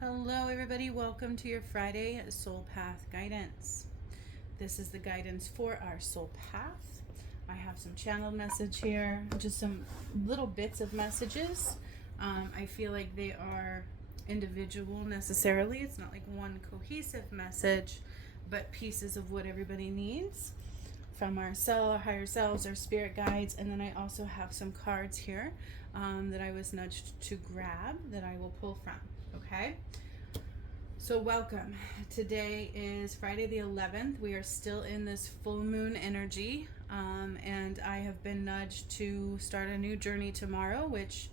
Hello, everybody. Welcome to your Friday Soul Path Guidance. This is the guidance for our soul path. I have some channeled message here, just some little bits of messages. I feel like they are individual necessarily. It's not like one cohesive message, but pieces of what everybody needs from our higher selves, our spirit guides. And then I also have some cards here that I was nudged to grab that I will pull from. Okay, so welcome. Today is Friday the 11th. We are still in this full moon energy, and I have been nudged to start a new journey tomorrow, which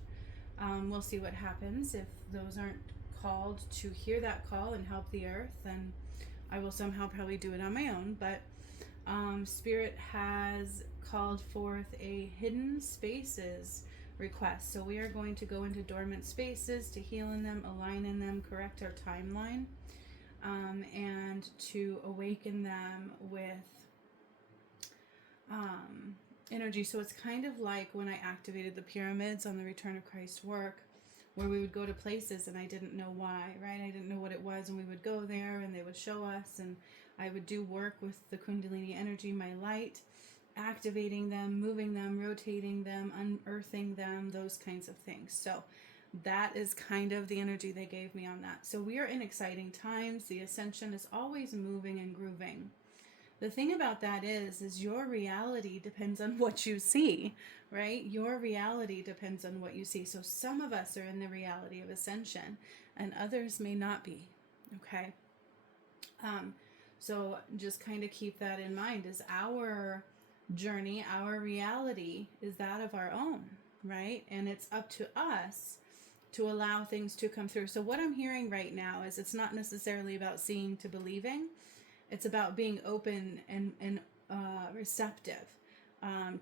we'll see what happens. If those aren't called to hear that call and help the earth, then I will somehow probably do it on my own. But Spirit has called forth a hidden spaces request. So we are going to go into dormant spaces to heal in them, align in them, correct our timeline, and to awaken them with energy. So it's kind of like when I activated the pyramids on the Return of Christ work, where we would go to places and I didn't know why, right? I didn't know what it was, and we would go there and they would show us, and I would do work with the Kundalini energy, my light, activating them, moving them, rotating them, unearthing them, those kinds of things. So that is kind of the energy they gave me on that. So we are in exciting times. The ascension is always moving and grooving. The thing about that is your reality depends on what you see, right? Your reality depends on what you see. So some of us are in the reality of ascension and others may not be, okay? So just kind of keep that in mind. Is our journey, our reality is that of our own, right? And it's up to us to allow things to come through. So what I'm hearing right now is it's not necessarily about seeing to believing. It's about being open and receptive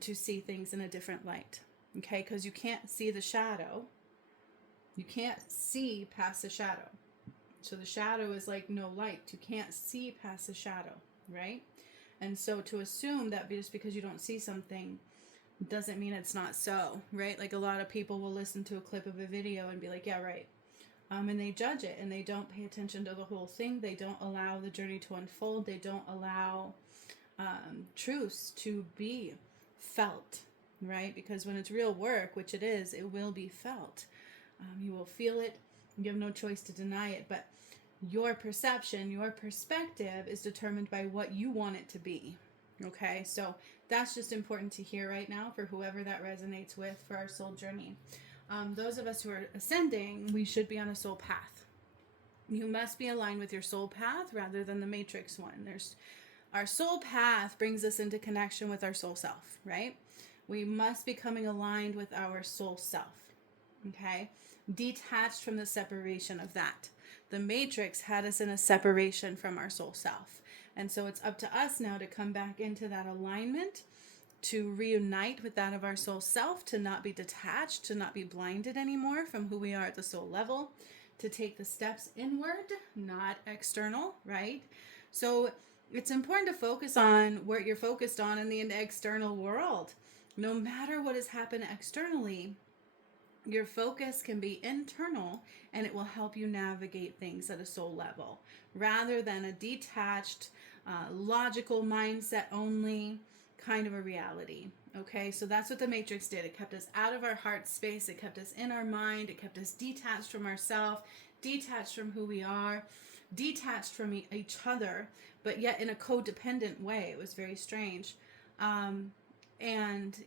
to see things in a different light. Okay, because you can't see the shadow. You can't see past the shadow. So the shadow is like no light. You can't see past the shadow, right? And so to assume that just because you don't see something doesn't mean it's not so, right? Like a lot of people will listen to a clip of a video and be like, yeah, right. And they judge it and they don't pay attention to the whole thing. They don't allow the journey to unfold. They don't allow truths to be felt, right? Because when it's real work, which it is, it will be felt. You will feel it. You have no choice to deny it. But your perception, your perspective is determined by what you want it to be. Okay, so that's just important to hear right now for whoever that resonates with for our soul journey. Those of us who are ascending, we should be on a soul path. You must be aligned with your soul path rather than the matrix one. Our soul path brings us into connection with our soul self, right? We must be coming aligned with our soul self, okay? Detached from the separation of that. The matrix had us in a separation from our soul self. And so it's up to us now to come back into that alignment, to reunite with that of our soul self, to not be detached, to not be blinded anymore from who we are at the soul level, to take the steps inward, not external, right? So it's important to focus on what you're focused on in the external world. No matter what has happened externally, your focus can be internal and it will help you navigate things at a soul level rather than a detached, logical mindset only kind of a reality. Okay, so that's what the matrix did. It kept us out of our heart space. It kept us in our mind. It kept us detached from ourselves, detached from who we are, detached from each other, but yet in a codependent way. It was very strange. And,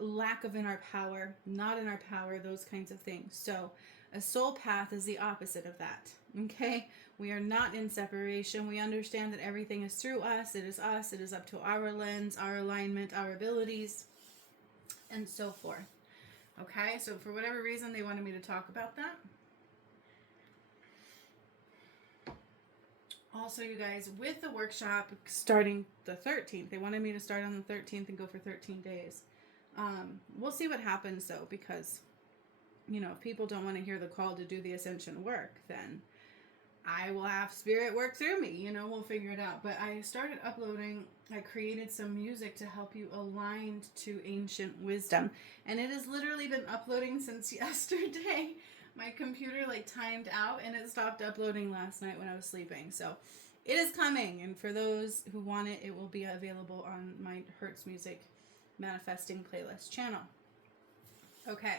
lack of in our power, not in our power, those kinds of things. So a soul path is the opposite of that. Okay, we are not in separation. We understand that everything is through us. It is us. It is up to our lens, our alignment, our abilities, and so forth. Okay, so for whatever reason, they wanted me to talk about that. Also, you guys, with the workshop starting the 13th, they wanted me to start on the 13th and go for 13 days. We'll see what happens, though, because, if people don't want to hear the call to do the ascension work, then I will have spirit work through me. We'll figure it out. But I started uploading, I created some music to help you align to ancient wisdom. And it has literally been uploading since yesterday. My computer like timed out and it stopped uploading last night when I was sleeping. So it is coming, and for those who want it, it will be available on my Hertz Music Manifesting Playlist channel. Okay.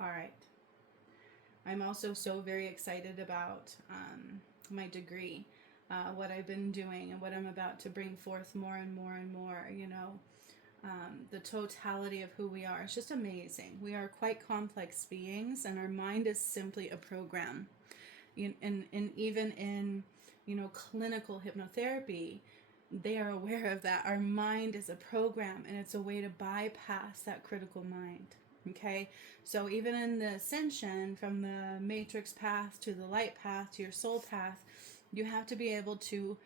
All right. I'm also so very excited about my degree, what I've been doing, and what I'm about to bring forth more and more and more, you know. The totality of who we are. It's just amazing. We are quite complex beings, and our mind is simply a program. And even in, you know, clinical hypnotherapy, they are aware of that. Our mind is a program, and it's a way to bypass that critical mind. Okay, so even in the ascension from the matrix path to the light path to your soul path, you have to be able to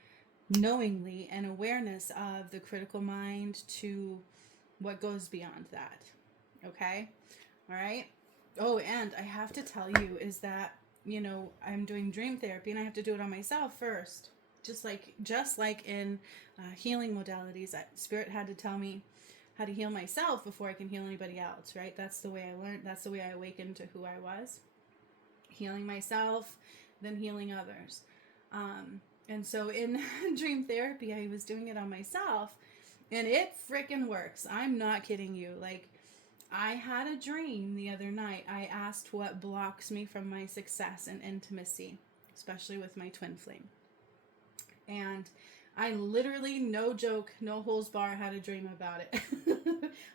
knowingly and awareness of the critical mind to what goes beyond that. Okay, all right. Oh, and I have to tell you is that, you know, I'm doing dream therapy, and I have to do it on myself first, just like in healing modalities. Spirit had to tell me how to heal myself before I can heal anybody else, right? That's the way I learned. That's the way I awakened to who I was. Healing myself, then healing others. And so in dream therapy, I was doing it on myself, and it freaking works. I'm not kidding you. Like, I had a dream the other night. I asked what blocks me from my success and intimacy, especially with my twin flame. And I literally, no joke, no holds bar, had a dream about it.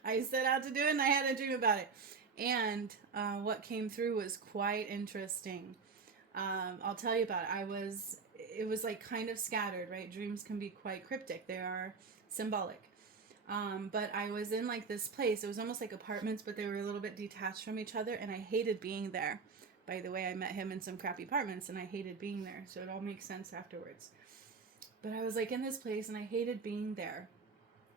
I set out to do it, and I had a dream about it. And what came through was quite interesting. I'll tell you about it. It was like kind of scattered, right? Dreams can be quite cryptic. They are symbolic. But I was in like this place. It was almost like apartments, but they were a little bit detached from each other, and I hated being there. By the way, I met him in some crappy apartments, and I hated being there. So it all makes sense afterwards. But I was like in this place, and I hated being there.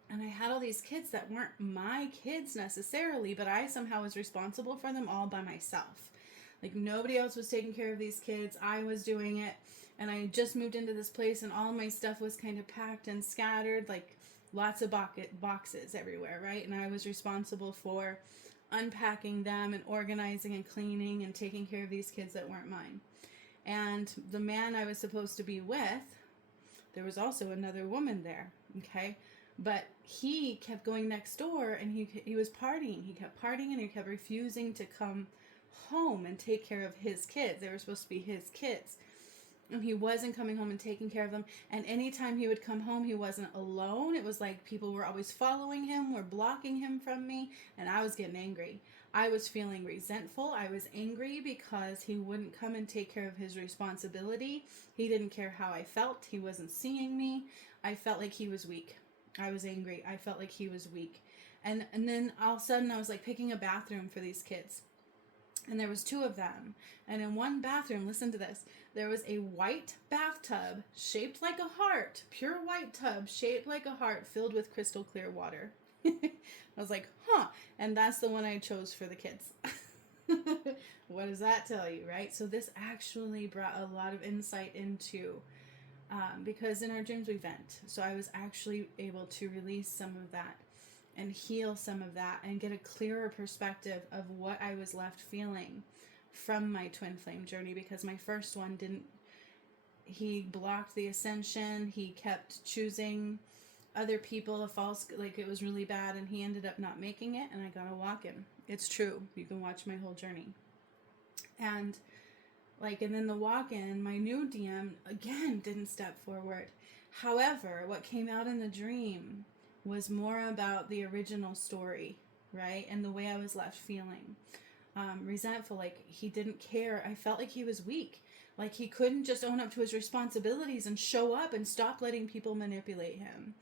And I had all these kids that weren't my kids necessarily, but I somehow was responsible for them all by myself. Like, nobody else was taking care of these kids. I was doing it. And I just moved into this place, and all my stuff was kind of packed and scattered, like lots of boxes everywhere, right? And I was responsible for unpacking them and organizing and cleaning and taking care of these kids that weren't mine. And the man I was supposed to be with, there was also another woman there, okay? But he kept going next door, and he was partying. He kept partying, and he kept refusing to come home and take care of his kids. They were supposed to be his kids. And he wasn't coming home and taking care of them. And anytime he would come home, he wasn't alone. It was like people were always following him, were blocking him from me. And I was getting angry. I was feeling resentful. I was angry because he wouldn't come and take care of his responsibility. He didn't care how I felt. He wasn't seeing me. I felt like he was weak. I was angry. I felt like he was weak. And then all of a sudden I was like picking a bathroom for these kids. And there was two of them. And in one bathroom, listen to this, there was a white bathtub shaped like a heart, pure white tub shaped like a heart filled with crystal clear water. I was like, huh. And that's the one I chose for the kids. What does that tell you, right? So this actually brought a lot of insight into, because in our dreams we vent. So I was actually able to release some of that and heal some of that and get a clearer perspective of what I was left feeling from my twin flame journey, because my first one he blocked the ascension. He kept choosing other people, like it was really bad, and he ended up not making it, and I got a walk-in. It's true. You can watch my whole journey. And then the walk-in, my new DM again didn't step forward. However, what came out in the dream was more about the original story, right? And the way I was left feeling. Resentful, like he didn't care. I felt like he was weak. Like he couldn't just own up to his responsibilities and show up and stop letting people manipulate him.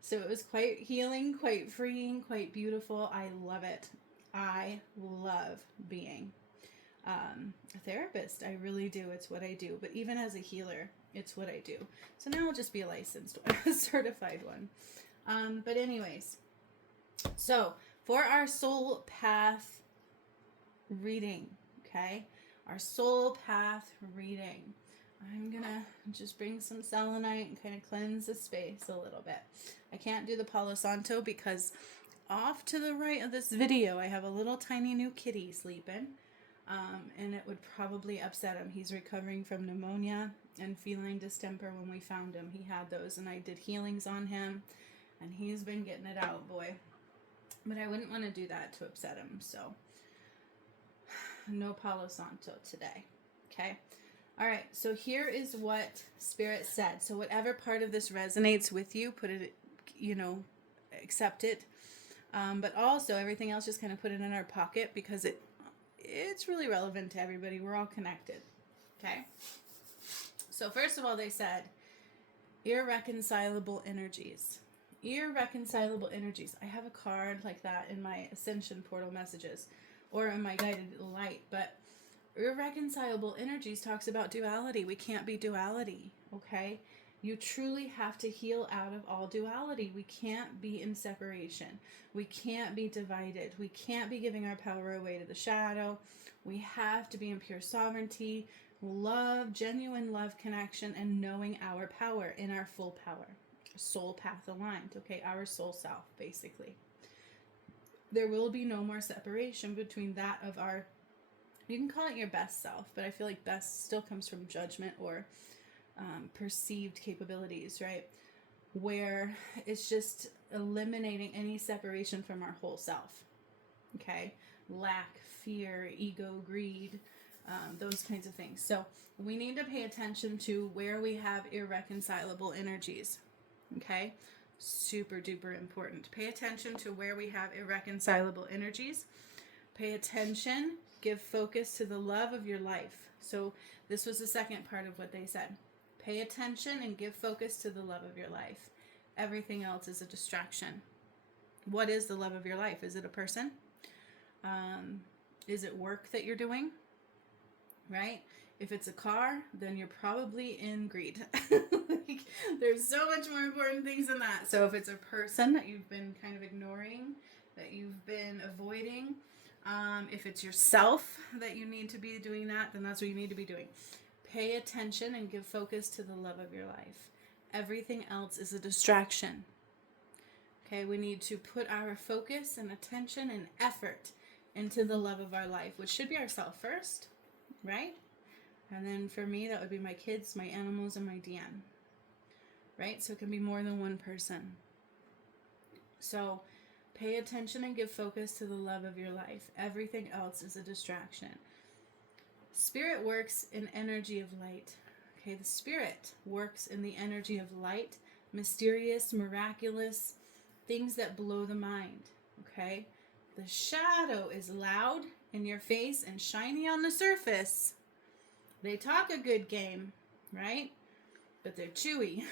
So it was quite healing, quite freeing, quite beautiful. I love it. I love being a therapist. I really do. It's what I do. But even as a healer, it's what I do. So now I'll just be a licensed one, certified one. But anyways, so for our soul path reading, okay, our soul path reading, I'm gonna just bring some selenite and kind of cleanse the space a little bit. I can't do the Palo Santo because off to the right of this video, I have a little tiny new kitty sleeping. And it would probably upset him. He's recovering from pneumonia and feline distemper. When we found him, he had those, and I did healings on him, and he's been getting it out, boy. But I wouldn't want to do that to upset him, so no Palo Santo today. Okay? All right, so here is what Spirit said. So whatever part of this resonates with you, put it, accept it. But also everything else, just kind of put it in our pocket, because it's really relevant to everybody. We're all connected. Okay? So first of all, they said irreconcilable energies. Irreconcilable energies. I have a card like that in my Ascension Portal messages or in my guided light, but irreconcilable energies talks about duality. We can't be duality, okay? You truly have to heal out of all duality. We can't be in separation. We can't be divided. We can't be giving our power away to the shadow. We have to be in pure sovereignty, love, genuine love connection, and knowing our power in our full power. Soul path aligned, okay? Our soul self, basically. There will be no more separation between that of our, you can call it your best self, but I feel like best still comes from judgment or perceived capabilities, right? Where it's just eliminating any separation from our whole self, okay? Lack, fear, ego, greed, those kinds of things. So we need to pay attention to where we have irreconcilable energies, okay? Super duper important. Pay attention to where we have irreconcilable energies. Pay attention, give focus to the love of your life. So this was the second part of what they said. Pay attention and give focus to the love of your life. Everything else is a distraction. What is the love of your life? Is it a person? Is it work that you're doing? Right? If it's a car, then you're probably in greed. There's so much more important things than that. So if it's a person that you've been kind of ignoring, that you've been avoiding, if it's yourself that you need to be doing that, then that's what you need to be doing. Pay attention and give focus to the love of your life. Everything else is a distraction. Okay, we need to put our focus and attention and effort into the love of our life, which should be ourself first, right? And then for me, that would be my kids, my animals, and my DM, right? So it can be more than one person. So pay attention and give focus to the love of your life. Everything else is a distraction. Spirit works in energy of light. Okay, the spirit works in the energy of light, mysterious, miraculous, things that blow the mind. Okay, the shadow is loud in your face and shiny on the surface. They talk a good game, right? But they're chewy,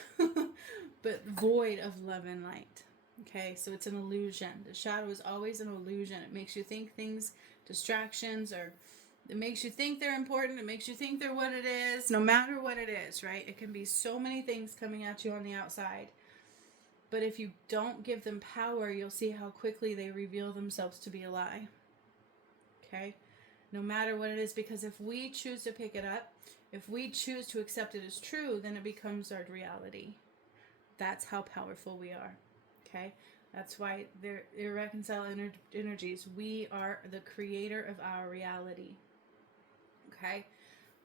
but void of love and light. Okay, so it's an illusion. The shadow is always an illusion. It makes you think things, distractions, or it makes you think they're important. It makes you think they're what it is, no matter what it is, right? It can be so many things coming at you on the outside. But if you don't give them power, you'll see how quickly they reveal themselves to be a lie. Okay? No matter what it is, because if we choose to pick it up, if we choose to accept it as true, then it becomes our reality. That's how powerful we are. Okay? That's why they're irreconcilable energies. We are the creator of our reality. Okay?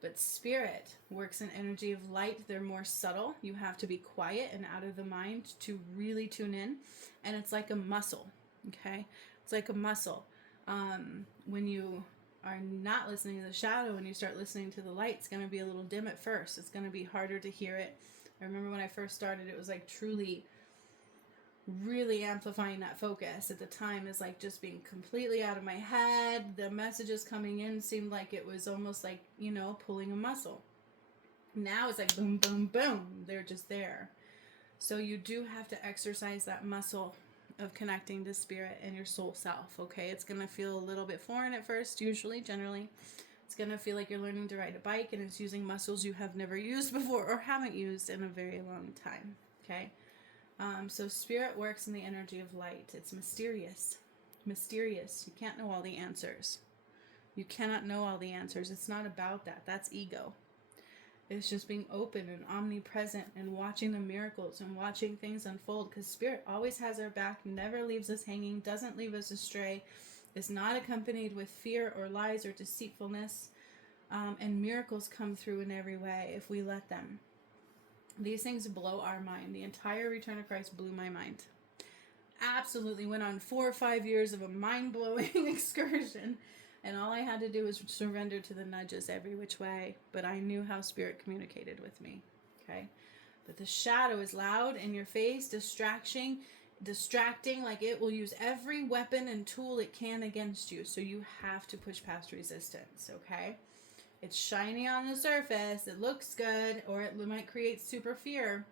But spirit works in energy of light. They're more subtle. You have to be quiet and out of the mind to really tune in. And it's like a muscle. Okay? It's like a muscle. When you are not listening to the shadow and you start listening to the light, it's going to be a little dim at first. It's going to be harder to hear it. I remember when I first started, it was like truly really amplifying that focus at the time, is like just being completely out of my head. The messages coming in seemed like it was almost like, pulling a muscle. Now it's like boom, boom, boom. They're just there. So you do have to exercise that muscle of connecting to spirit and your soul self, okay? It's going to feel a little bit foreign at first, generally. It's going to feel like you're learning to ride a bike and it's using muscles you have never used before or haven't used in a very long time, okay? So spirit works in the energy of light. It's mysterious. Mysterious. You can't know all the answers. You cannot know all the answers. It's not about that. That's ego. It's just being open and omnipresent and watching the miracles and watching things unfold, because Spirit always has our back, never leaves us hanging, doesn't leave us astray, is not accompanied with fear or lies or deceitfulness. And miracles come through in every way if we let them. These things blow our mind. The entire Return of Christ blew my mind. Absolutely went on 4 or 5 years of a mind-blowing excursion. And all I had to do was surrender to the nudges every which way. But I knew how Spirit communicated with me. Okay? But the shadow is loud in your face, distracting, like it will use every weapon and tool it can against you. So you have to push past resistance. Okay? It's shiny on the surface, it looks good, or it might create super fear,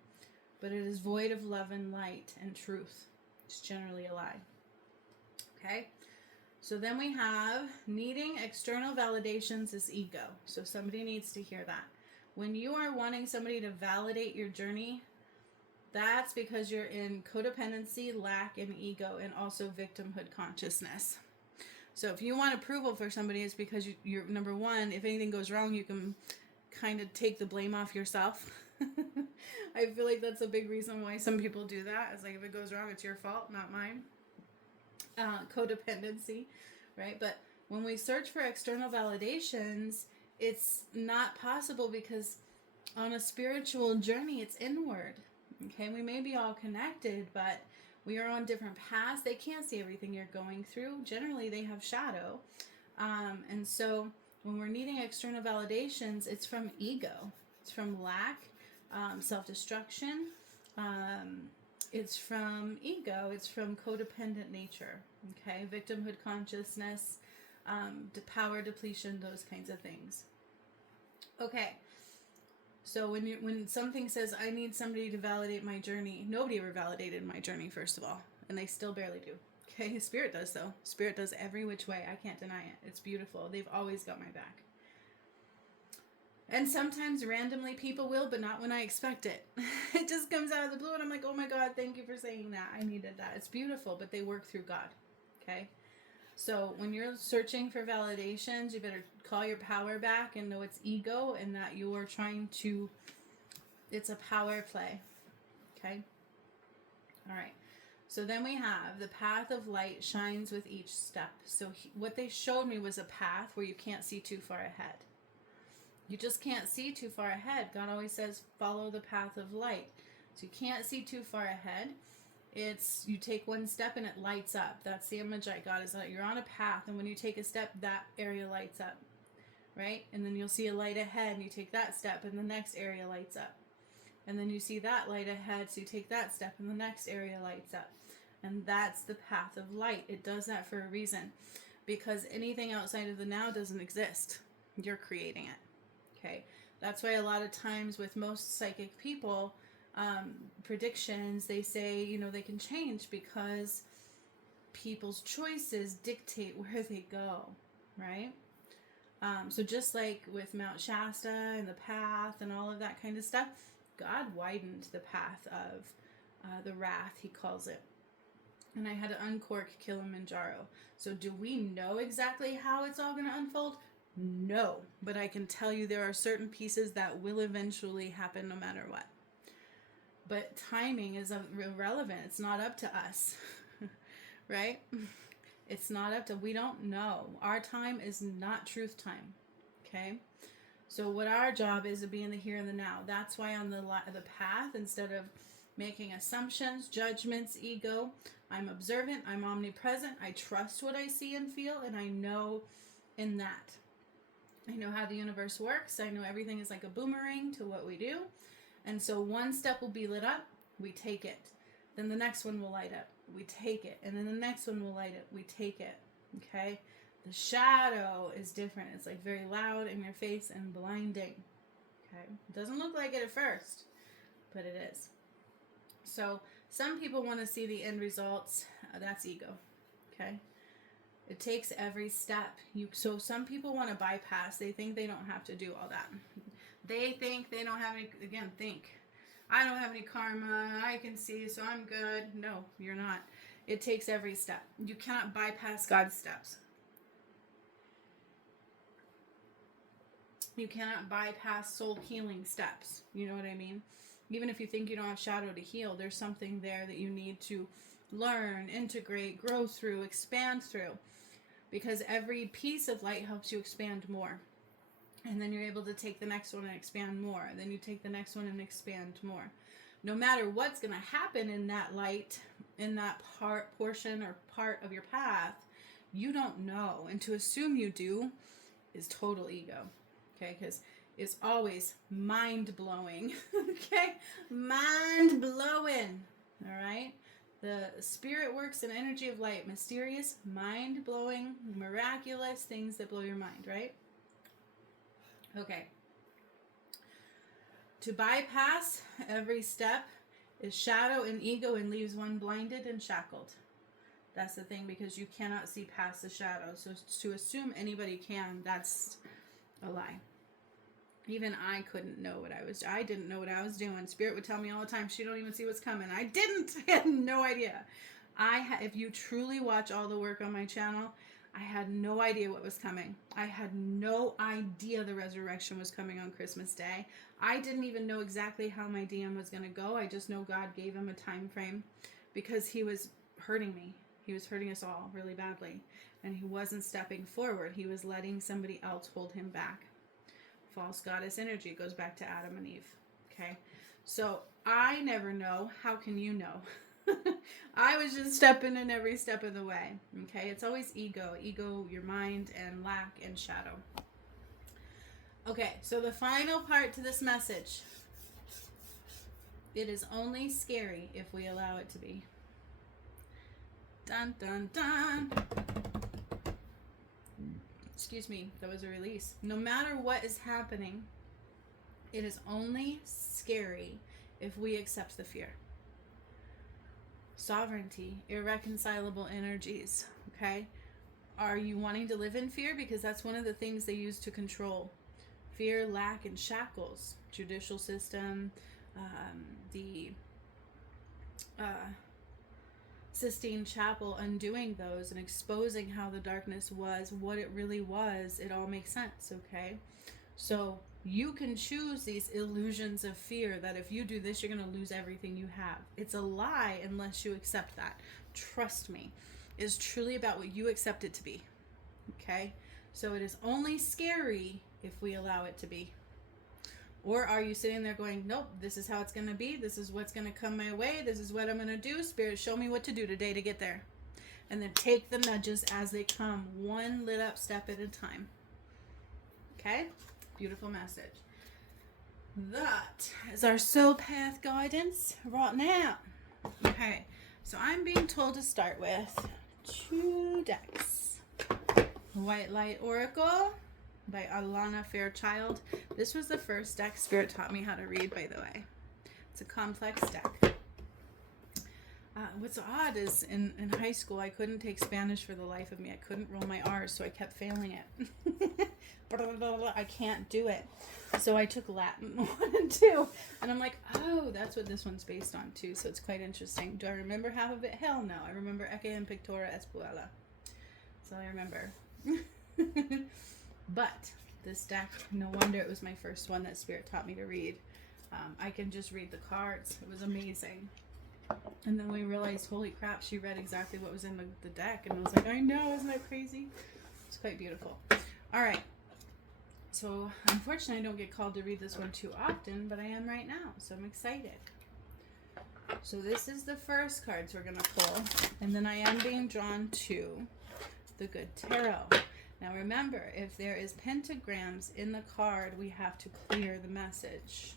but it is void of love and light and truth. It's generally a lie. Okay? So then we have needing external validations is ego. So somebody needs to hear that. When you are wanting somebody to validate your journey, that's because you're in codependency, lack, and ego, and also victimhood consciousness. So if you want approval for somebody, it's because you're number one, if anything goes wrong, you can kind of take the blame off yourself. I feel like that's a big reason why some people do that. It's like, if it goes wrong, it's your fault, not mine. Codependency, right? But when we search for external validations, it's not possible, because on a spiritual journey, it's inward. Okay, we may be all connected, but we are on different paths. They can't see everything you're going through. Generally, they have shadow. And so when we're needing external validations, it's from ego. It's from lack, self-destruction. It's from ego. It's from codependent nature. Okay, victimhood consciousness, power depletion, those kinds of things. Okay. So when something says, I need somebody to validate my journey, nobody ever validated my journey, first of all. And they still barely do. Okay, Spirit does, though. Spirit does every which way. I can't deny it. It's beautiful. They've always got my back. And sometimes randomly people will, but not when I expect it. It just comes out of the blue and I'm like, oh my God, thank you for saying that. I needed that. It's beautiful, but they work through God. Okay? So when you're searching for validations, you better call your power back and know it's ego, and that you are trying to, it's a power play. Okay? All right. So then we have the path of light shines with each step. So what they showed me was a path where you can't see too far ahead. You just can't see too far ahead. God always says, follow the path of light. So you can't see too far ahead. It's, you take one step and it lights up. That's the image I got, is that you're on a path, and when you take a step, that area lights up, right? And then you'll see a light ahead, and you take that step, and the next area lights up. And then you see that light ahead, so you take that step, and the next area lights up. And that's the path of light. It does that for a reason, because anything outside of the now doesn't exist. You're creating it, okay? That's why a lot of times with most psychic people, predictions, they say, you know, they can change because people's choices dictate where they go, right? So just like with Mount Shasta and the path and all of that kind of stuff, God widened the path of the wrath, he calls it. And I had to uncork Kilimanjaro. So do we know exactly how it's all going to unfold? No, but I can tell you there are certain pieces that will eventually happen no matter what. But timing is irrelevant. It's not up to us, right? It's not up to, we don't know. Our time is not truth time, okay? So what our job is to be in the here and the now. That's why on the path, instead of making assumptions, judgments, ego, I'm observant, I'm omnipresent, I trust what I see and feel, and I know in that. I know how the universe works. I know everything is like a boomerang to what we do. And so one step will be lit up, we take it. Then the next one will light up, we take it. And then the next one will light up, we take it. Okay? The shadow is different. It's like very loud in your face and blinding. Okay? It doesn't look like it at first, but it is. So some people want to see the end results. That's ego. Okay? It takes every step. So some people want to bypass. They think they don't have to do all that. They think they don't have any, again, I don't have any karma, I can see, so I'm good. No, you're not. It takes every step. You cannot bypass God's steps. You cannot bypass soul healing steps. You know what I mean? Even if you think you don't have shadow to heal, there's something there that you need to learn, integrate, grow through, expand through. Because every piece of light helps you expand more. And then you're able to take the next one and expand more. And then you take the next one and expand more. No matter what's going to happen in that light, in that portion or part of your path, you don't know. And to assume you do is total ego. Okay, because it's always mind-blowing. Okay, mind-blowing. All right? The spirit works in energy of light. Mysterious, mind-blowing, miraculous things that blow your mind, right? Okay. To bypass every step is shadow and ego and leaves one blinded and shackled. That's the thing, because you cannot see past the shadow. So to assume anybody can, that's a lie. Even I couldn't know what I didn't know what I was doing. Spirit would tell me all the time, she don't even see what's coming. I didn't. I had no idea. If you truly watch all the work on my channel, I had no idea what was coming. I had no idea the resurrection was coming on Christmas Day. I didn't even know exactly how my DM was going to go. I just know God gave him a time frame because he was hurting me. He was hurting us all really badly. And he wasn't stepping forward. He was letting somebody else hold him back. False goddess energy goes back to Adam and Eve. Okay? So I never know. How can you know? I was just stepping in every step of the way. Okay? It's always ego. Ego, your mind, and lack and shadow. Okay, so the final part to this message. It is only scary if we allow it to be. Dun, dun, dun. Excuse me, that was a release. No matter what is happening, it is only scary if we accept the fear. Sovereignty, irreconcilable energies, okay? Are you wanting to live in fear? Because that's one of the things they use to control. Fear, lack, and shackles. Judicial system, the Sistine Chapel, undoing those and exposing how the darkness was, what it really was, it all makes sense, okay? So you can choose these illusions of fear that if you do this, you're going to lose everything you have. It's a lie unless you accept that. Trust me. It's truly about what you accept it to be, okay? So it is only scary if we allow it to be. Or are you sitting there going, nope, this is how it's going to be. This is what's going to come my way. This is what I'm going to do. Spirit, show me what to do today to get there. And then take the nudges as they come, one lit up step at a time. Okay? Beautiful message. That is our soul path guidance right now. Okay. So I'm being told to start with 2 decks. White Light Oracle by Alana Fairchild. This was the first deck Spirit taught me how to read, by the way. It's a complex deck. What's odd is in high school, I couldn't take Spanish for the life of me. I couldn't roll my R's, so I kept failing it. I can't do it. So I took Latin 1 and 2. And I'm like, oh, that's what this one's based on, too. So it's quite interesting. Do I remember half of it? Hell no. I remember Ecce and Pictora Espuela. That's all I remember. But this deck, no wonder it was my first one that Spirit taught me to read. I can just read the cards. It was amazing. And then we realized, holy crap, she read exactly what was in the deck. And I was like, I know, isn't that crazy? It's quite beautiful. All right. So, unfortunately, I don't get called to read this one too often, but I am right now. So, I'm excited. So, this is the first cards we're going to pull. And then I am being drawn to the Good Tarot. Now remember, if there is pentagrams in the card, we have to clear the message.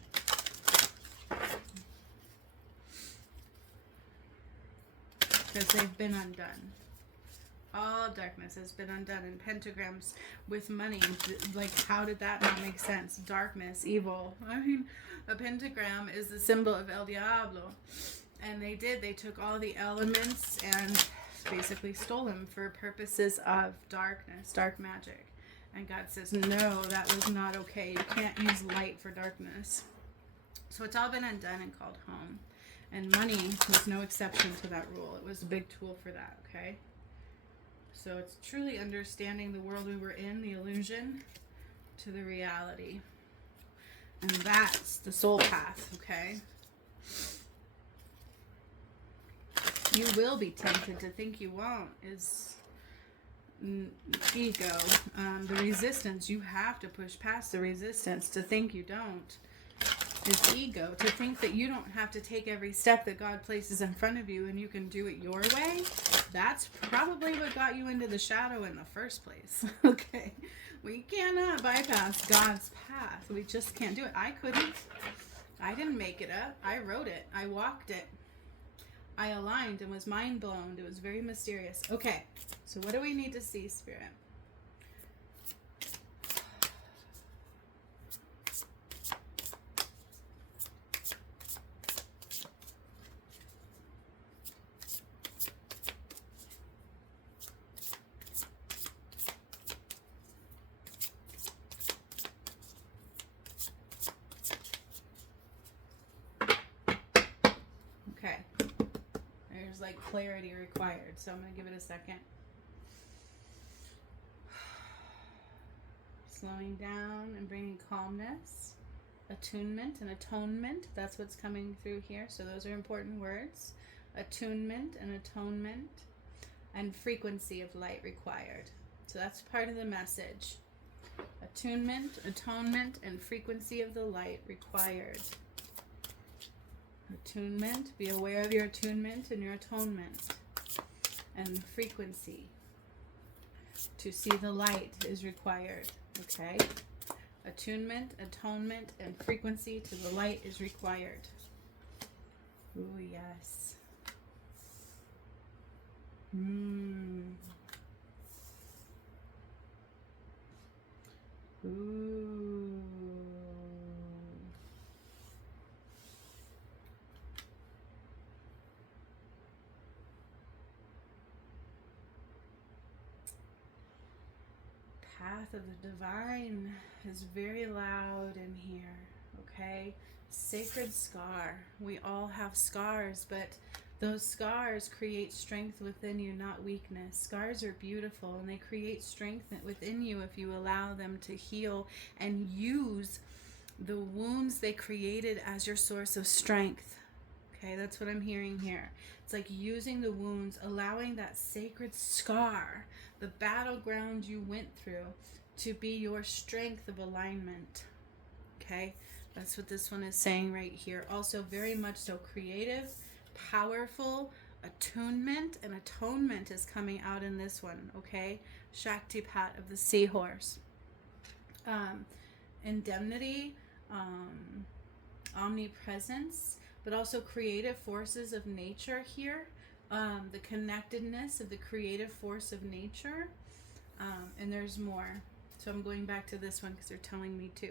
Because they've been undone. All darkness has been undone. And pentagrams with money, like how did that not make sense? Darkness, evil. I mean, a pentagram is the symbol of El Diablo. And they took all the elements and basically stole him for purposes of darkness, dark magic. And God says, no, that was not okay. You can't use light for darkness. So it's all been undone and called home. And money was no exception to that rule. It was a big tool for that, okay? So it's truly understanding the world we were in, the illusion, to the reality. And that's the soul path, okay? You will be tempted to think you won't is ego. The resistance, you have to push past the resistance to think you don't. Is ego. To think that you don't have to take every step that God places in front of you and you can do it your way. That's probably what got you into the shadow in the first place. Okay. We cannot bypass God's path. We just can't do it. I couldn't. I didn't make it up. I wrote it. I walked it. I aligned and was mind blown. It was very mysterious. Okay. So what do we need to see, Spirit? Okay. There's like clarity required, so I'm going to give it a second. Slowing down and bringing calmness, attunement and atonement. That's what's coming through here. So those are important words. Attunement and atonement, and frequency of light required. So that's part of the message. Attunement, atonement, and frequency of the light required. Attunement, be aware of your attunement and your atonement. And frequency to see the light is required. Okay? Attunement, atonement, and frequency to the light is required. Ooh, yes. Ooh. Path of the divine is very loud in here, okay? Sacred scar. We all have scars, but those scars create strength within you, not weakness. Scars are beautiful, and they create strength within you if you allow them to heal and use the wounds they created as your source of strength. Okay, that's what I'm hearing here. It's like using the wounds, allowing that sacred scar, the battleground you went through, to be your strength of alignment. Okay, that's what this one is saying right here. Also very much so creative, powerful, attunement and atonement is coming out in this one. Okay, Shaktipat of the seahorse. Indemnity, omnipresence, but also creative forces of nature here. The connectedness of the creative force of nature. And there's more. So I'm going back to this one because they're telling me to.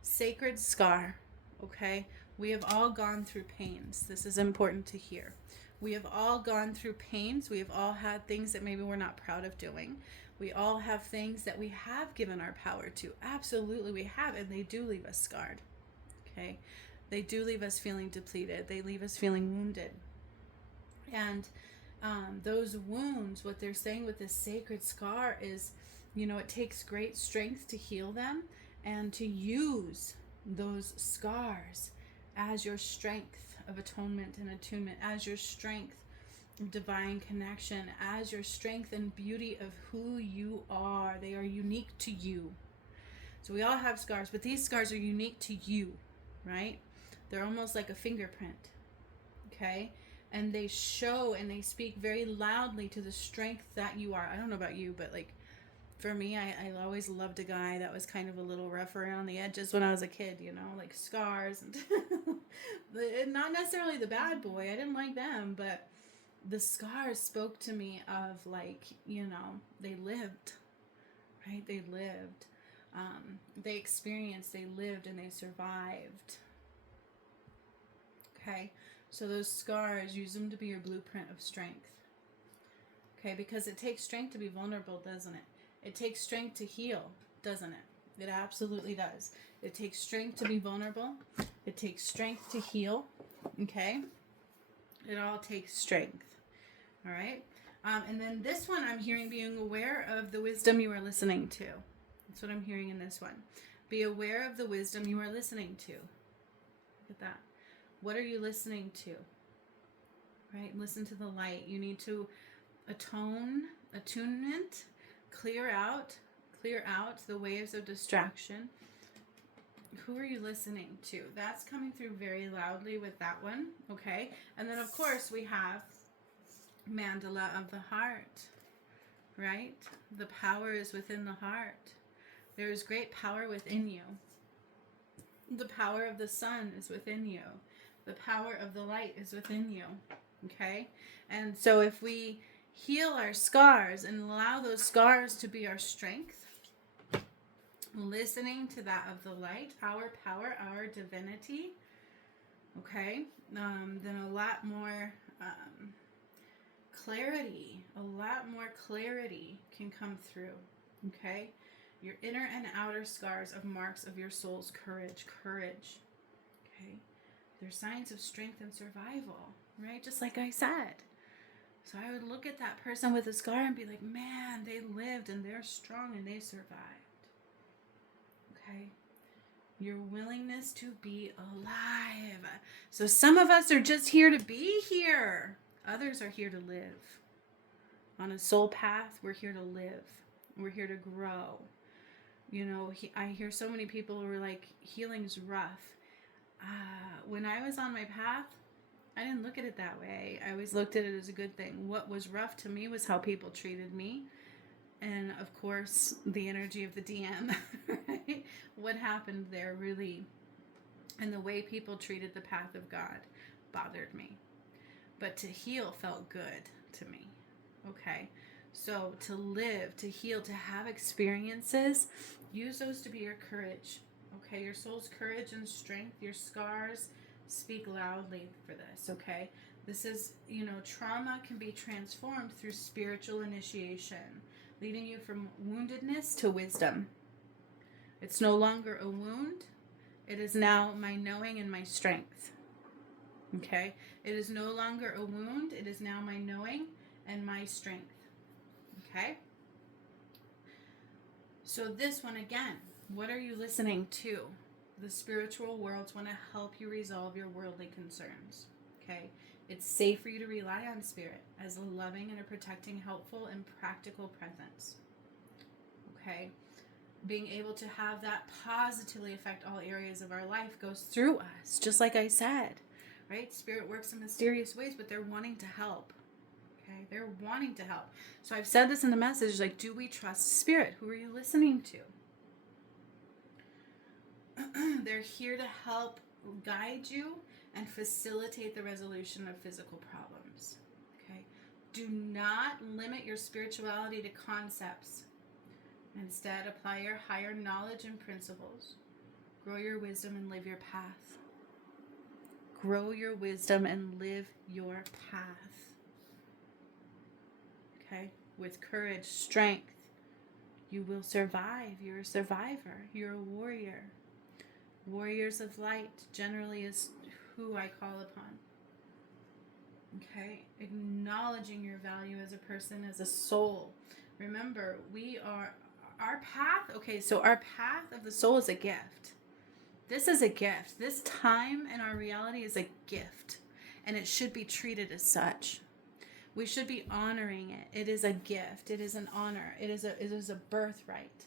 Sacred scar. Okay? We have all gone through pains. This is important to hear. We have all gone through pains. We have all had things that maybe we're not proud of doing. We all have things that we have given our power to. Absolutely we have. And they do leave us scarred. Okay? They do leave us feeling depleted. They leave us feeling wounded. And those wounds, what they're saying with this sacred scar is, you know, it takes great strength to heal them and to use those scars as your strength of atonement and attunement, as your strength of divine connection, as your strength and beauty of who you are. They are unique to you. So we all have scars, but these scars are unique to you, right? They're almost like a fingerprint, okay? And they show and they speak very loudly to the strength that you are. I don't know about you, but like for me, I always loved a guy that was kind of a little rough around the edges when I was a kid, you know, like scars and not necessarily the bad boy. I didn't like them, but the scars spoke to me of like, you know, they lived, right? They lived. They experienced, they lived, and they survived. Okay? So those scars, use them to be your blueprint of strength. Okay? Because it takes strength to be vulnerable, doesn't it? It takes strength to heal, doesn't it? It absolutely does. It takes strength to be vulnerable. It takes strength to heal. Okay? It all takes strength. All right? And then this one, I'm hearing being aware of the wisdom you are listening to. That's what I'm hearing in this one. Be aware of the wisdom you are listening to. Look at that. What are you listening to? Right? Listen to the light. You need to attunement, clear out the waves of distraction. Who are you listening to? That's coming through very loudly with that one. Okay. And then of course we have mandala of the heart, right? The power is within the heart. There is great power within you. The power of the sun is within you. The power of the light is within you. Okay? And so if we heal our scars and allow those scars to be our strength, listening to that of the light, our power, our divinity, okay, then a lot more clarity can come through, okay? Your inner and outer scars of marks of your soul's courage, okay? They're signs of strength and survival, right? Just like I said. So I would look at that person with a scar and be like, man, they lived and they're strong and they survived, okay? Your willingness to be alive. So some of us are just here to be here. Others are here to live. On a soul path, we're here to live. We're here to grow. You know, I hear so many people who are like, healing's rough. When I was on my path, I didn't look at it that way. I always looked at it as a good thing. What was rough to me was how people treated me. And of course, the energy of the DM, right? What happened there really, and the way people treated the path of God bothered me. But to heal felt good to me, okay? So to live, to heal, to have experiences, use those to be your courage, okay? Your soul's courage and strength, your scars speak loudly for this, okay? This is, you know, trauma can be transformed through spiritual initiation, leading you from woundedness to wisdom. It's no longer a wound. It is now my knowing and my strength. Okay? It is no longer a wound. It is now my knowing and my strength. Okay? So this one again, what are you listening to? The spiritual worlds want to help you resolve your worldly concerns. Okay? It's safe for you to rely on spirit as a loving and a protecting, helpful, and practical presence. Okay? Being able to have that positively affect all areas of our life goes through us, just like I said. Right? Spirit works in mysterious ways, but they're wanting to help. Okay? They're wanting to help. So I've said this in the message, like, do we trust spirit? Who are you listening to? They're here to help guide you and facilitate the resolution of physical problems. Okay? Do not limit your spirituality to concepts. Instead, apply your higher knowledge and principles. Grow your wisdom and live your path. Grow your wisdom and live your path. Okay? With courage, strength, you will survive. You're a survivor. You're a warrior. Warriors of light generally is who I call upon. Okay? Acknowledging your value as a person, as a soul. Remember, our path, okay, so our path of the soul is a gift. This is a gift. This time in our reality is a gift, and it should be treated as such. We should be honoring it. It is a gift. It is an honor. It is a birthright,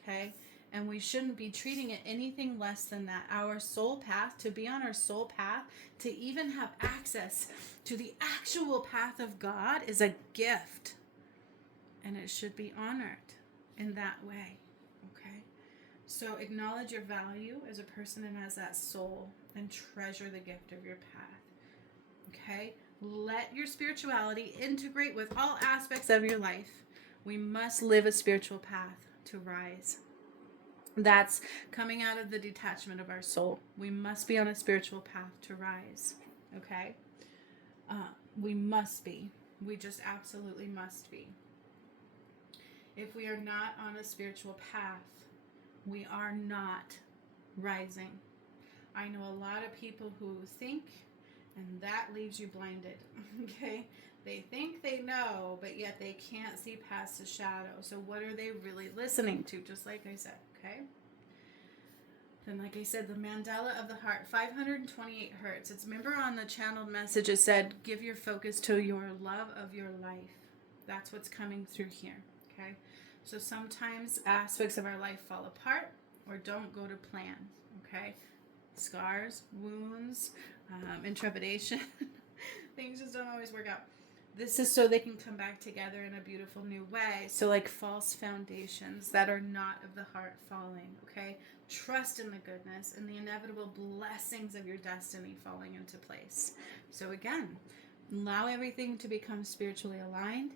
okay? And we shouldn't be treating it anything less than that. Our soul path, to be on our soul path, to even have access to the actual path of God is a gift, and it should be honored in that way, okay? So acknowledge your value as a person and as that soul, and treasure the gift of your path, okay? Let your spirituality integrate with all aspects of your life. We must live a spiritual path to rise. That's coming out of the detachment of our soul. We must be on a spiritual path to rise, okay? We must be. We just absolutely must be. If we are not on a spiritual path, we are not rising. I know a lot of people who think, and that leaves you blinded, okay? They think they know, but yet they can't see past the shadow. So what are they really listening to? Just like I said, okay? Then, like I said, the mandala of the heart, 528 hertz. It's, remember on the channeled message, it said, give your focus to your love of your life. That's what's coming through here, okay? So sometimes aspects of our life fall apart or don't go to plan, okay? Scars, wounds, intrepidation, things just don't always work out. This is so they can come back together in a beautiful new way. So like false foundations that are not of the heart falling, okay? Trust in the goodness and the inevitable blessings of your destiny falling into place. So again, allow everything to become spiritually aligned.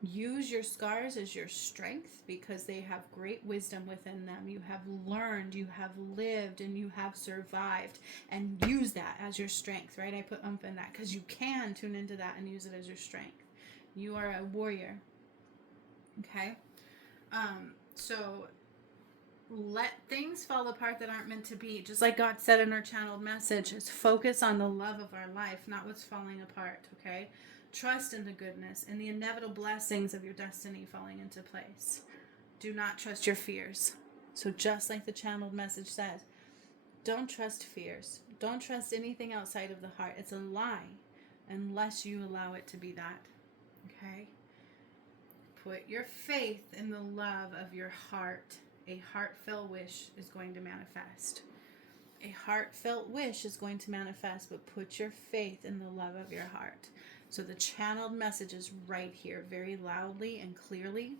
Use your scars as your strength because they have great wisdom within them. You have learned, you have lived, and you have survived. And use that as your strength, right? I put in that because you can tune into that and use it as your strength. You are a warrior. Okay? So let things fall apart that aren't meant to be. Just like God said in our channeled message, is focus on the love of our life, not what's falling apart, okay? Trust in the goodness and the inevitable blessings of your destiny falling into place. Do not trust your fears. So just like the channeled message says, don't trust fears. Don't trust anything outside of the heart. It's a lie unless you allow it to be that, okay? Put your faith in the love of your heart. A heartfelt wish is going to manifest. A heartfelt wish is going to manifest, but put your faith in the love of your heart. So the channeled message is right here, very loudly and clearly.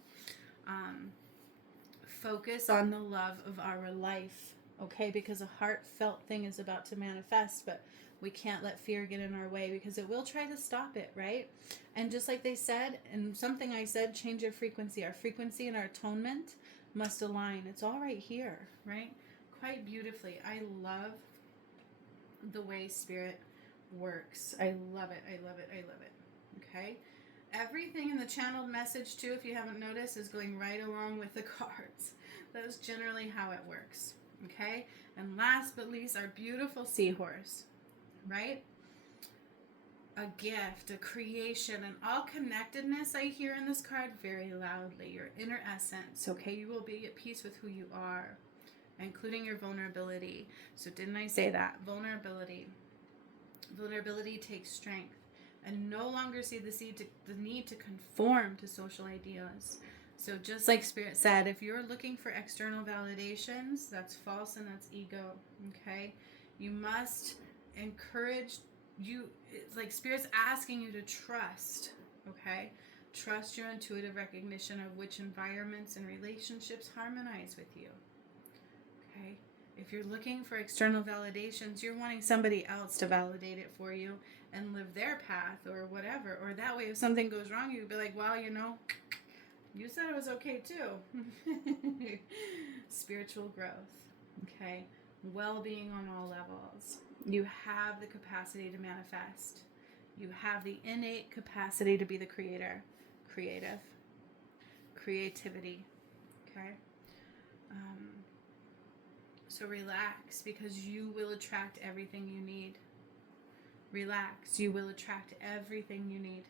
Focus on the love of our life, okay? Because a heartfelt thing is about to manifest, but we can't let fear get in our way because it will try to stop it, right? And just like they said, and something I said, change your frequency. Our frequency and our atonement must align. It's all right here, right? Quite beautifully. I love the way Spirit works. I love it. I love it. I love it. Okay? Everything in the channeled message, too, if you haven't noticed, is going right along with the cards. That is generally how it works. Okay? And last but least, our beautiful seahorse. Right? A gift, a creation, and all connectedness I hear in this card very loudly. Your inner essence. Okay? You will be at peace with who you are, including your vulnerability. So didn't I say that? Vulnerability. Vulnerability takes strength. And no longer see the need to conform to social ideas. So just like Spirit said, if you're looking for external validations, that's false and that's ego, okay? You must encourage you, like Spirit's asking you to trust, okay? Trust your intuitive recognition of which environments and relationships harmonize with you, okay? If you're looking for external validations, you're wanting somebody else to validate it for you and live their path or whatever. Or that way, if something goes wrong, you'd be like, well, you know, you said it was okay too. Spiritual growth, okay? Well-being on all levels. You have the capacity to manifest. You have the innate capacity to be the creator. Creative. Creativity, okay? So relax, because you will attract everything you need. Relax. You will attract everything you need.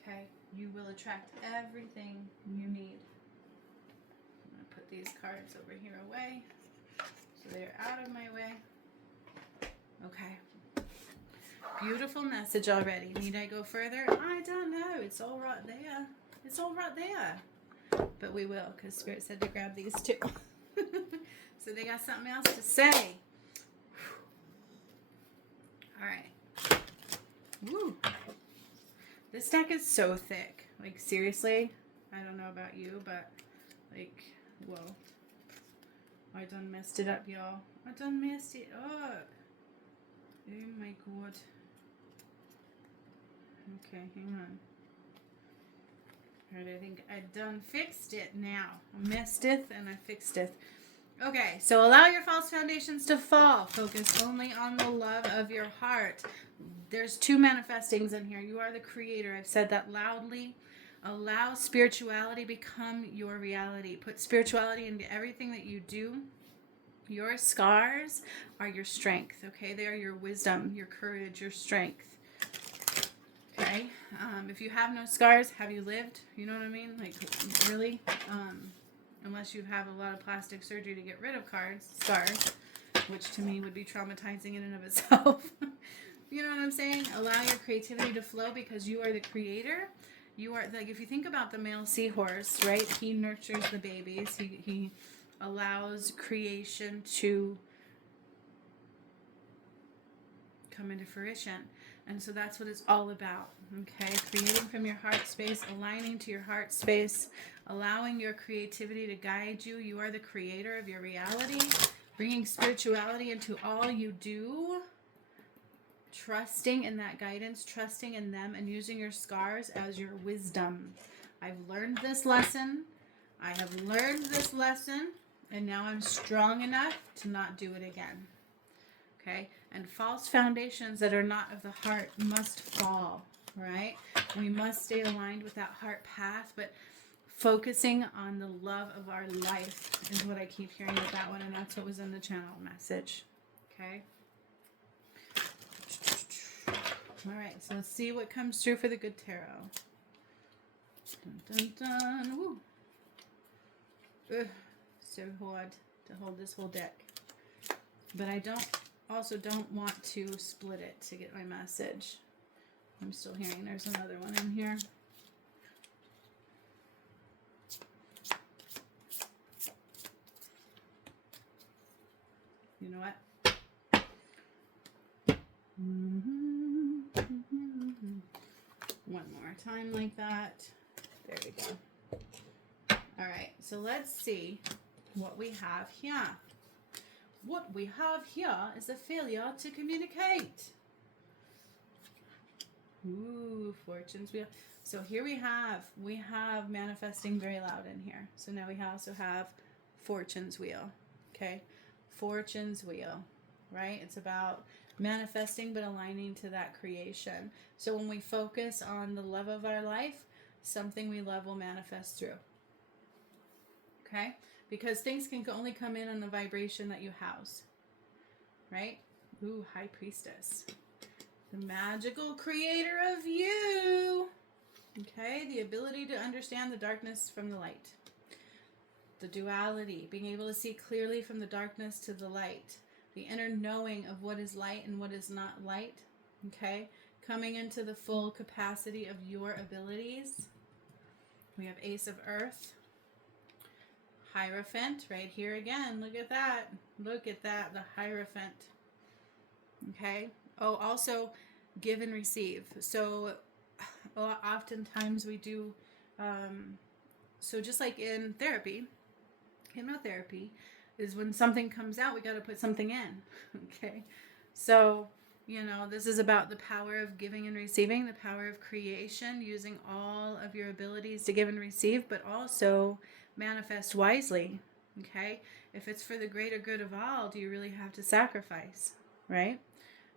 Okay? You will attract everything you need. I'm going to put these cards over here away so they're out of my way. Okay. Beautiful message already. Need I go further? I don't know. It's all right there. It's all right there. But we will, because Spirit said to grab these too. So they got something else to say. All right. Woo. This deck is so thick. Like, seriously. I don't know about you, but, like, whoa. I done messed it up, y'all. I done messed it up. Oh, my God. Okay, hang on. All right, I think I done fixed it now. I messed it and I fixed it. Okay, so allow your false foundations to fall. Focus only on the love of your heart. There's two manifestings in here. You are the creator. I've said that loudly. Allow spirituality become your reality. Put spirituality into everything that you do. Your scars are your strength, okay? They are your wisdom, your courage, your strength. Okay. If you have no scars, have you lived? You know what I mean? Like, really? Unless you have a lot of plastic surgery to get rid of scars, which to me would be traumatizing in and of itself. You know what I'm saying? Allow your creativity to flow because you are the creator. You are, like, if you think about the male seahorse, right? He nurtures the babies. He allows creation to come into fruition. And so that's what it's all about. Okay, creating from your heart space, aligning to your heart space, allowing your creativity to guide you. You are the creator of your reality, bringing spirituality into all you do, trusting in that guidance, trusting in them, and using your scars as your wisdom. I've learned this lesson. I have learned this lesson, and now I'm strong enough to not do it again. Okay, and false foundations that are not of the heart must fall, right? We must stay aligned with that heart path, but focusing on the love of our life is what I keep hearing with that one, and that's what was in the channel message. Okay. All right, so let's see what comes through for the good tarot. Dun, dun, dun. Woo. Ugh, so hard to hold this whole deck, but I don't want to split it to get my message. I'm still hearing there's another one in here. You know what? One more time like that. There we go. All right, so let's see what we have here. What we have here is a failure to communicate. Ooh, fortune's wheel. So here we have manifesting very loud in here. So now we also have fortune's wheel. Okay, fortune's wheel, right? It's about manifesting but aligning to that creation. So when we focus on the love of our life, something we love will manifest through. Okay, because things can only come in on the vibration that you house, right? Ooh, High Priestess. The magical creator of you. Okay, the ability to understand the darkness from the light. The duality, being able to see clearly from the darkness to the light. The inner knowing of what is light and what is not light. Okay, coming into the full capacity of your abilities. We have Ace of Earth. Hierophant, right here again. Look at that. Look at that, the Hierophant. Okay. Oh, also give and receive. So oftentimes we do, so just like in therapy, hypnotherapy is when something comes out, we got to put something in. Okay. So, you know, this is about the power of giving and receiving, the power of creation, using all of your abilities to give and receive, but also manifest wisely. Okay. If it's for the greater good of all, do you really have to sacrifice? Right?